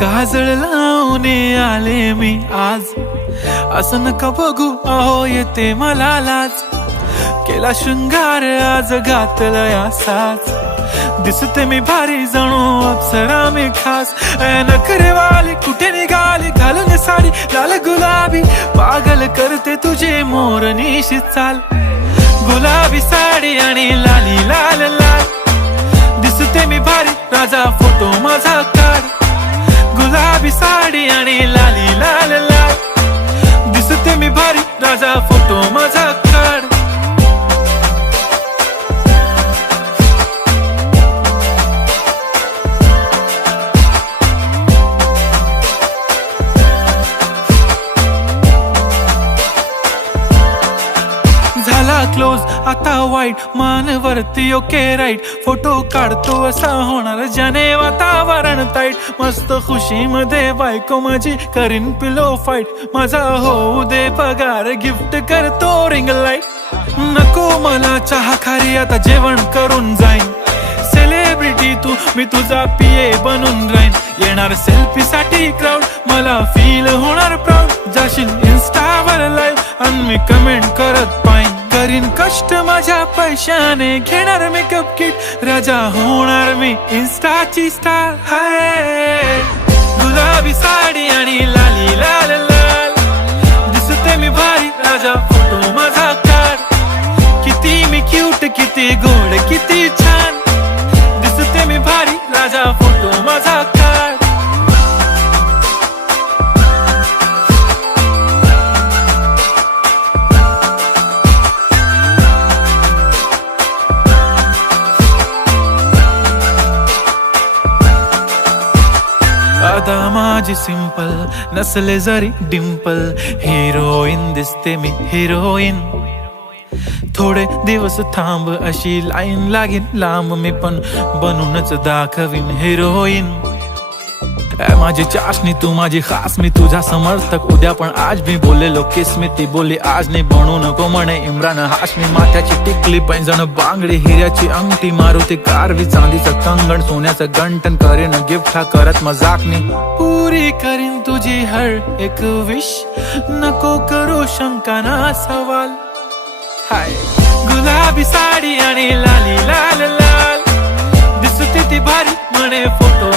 काजळ लावून आले मी आज, असं नका बघू अहो येते मला लाज. केला शृंगार आज घातला असाच, दिसते मी भारी जणू अप्सरा मी खास. नखरेवाली कुठे निघाली घालून साडी लाल गुलाबी, पागल करते तुझे मोरनीशी चाल. गुलाबी साडी आणि लाली लाल लाल, दिसते मी भारी राजा फोटो माझा काढ. गुलाबी साडी आणि लाली लाल लाल, दिसते मी भारी राजा फोटो माझा काढ. झाला क्लोज आता वाईट, मानवरती ओके राईट. फोटो काढतो असा होणार ज्याने वातावरण ताईट. मस्त खुशी मध्ये बायको माझी करीन पिलो फाईट. माझा होऊ दे पगार गिफ्ट करतो रिंग लाईट. नको मला चहा खारी आता जेवण करून जाईन. सेलिब्रिटी तू मी तुझा पिये बनून राहीन. येणार सेल्फी साठी क्राऊड मला फील होणार प्राऊड. जाशील इन्स्टावर लाईव्ह आणि मी कमेंट करत पाईन. करीन कष्ट माझ्या पैशाने घेणार मेकअप किट. राजा होणार मी इन्स्टाची स्टार. हाय गुलाबी साडी आणि लाली लाल लाल, दिसते मी भारी राजा फोटो माझा काढ. किती मी क्यूट किती गोड किती छान, दिसते मी भारी राजा फोटो माझा काढ. आता माझी सिंपल नसले जरी डिंपल, हिरोईन दिसते मी हिरोईन. थोडे दिवस थांब अशी लाईन लागेल लांब, मी पण बनूनच दाखवीन हिरोईन. माझी चाशनी तू माझी खास, मी तुझा समर्थक उद्या पण आज. मी बोललेलो किस मी ती बोली आज नाही. बनू नको म्हणे इम्रान हाशमी. माथ्याची टिकली पैंजण बांगडी, हिऱ्याची अंगठी, मारुती कारवी, चांदीचं कंगण, सोन्याचं गंटन. करेन गिफ्ट हा करत मजाकनी. पुरी करीन तुझी हर एक विश, नको करू शंका ना सवाल. हाय गुलाबी साडी आणि लाली लाल लाल, दिसते ती भारी म्हणे फोटो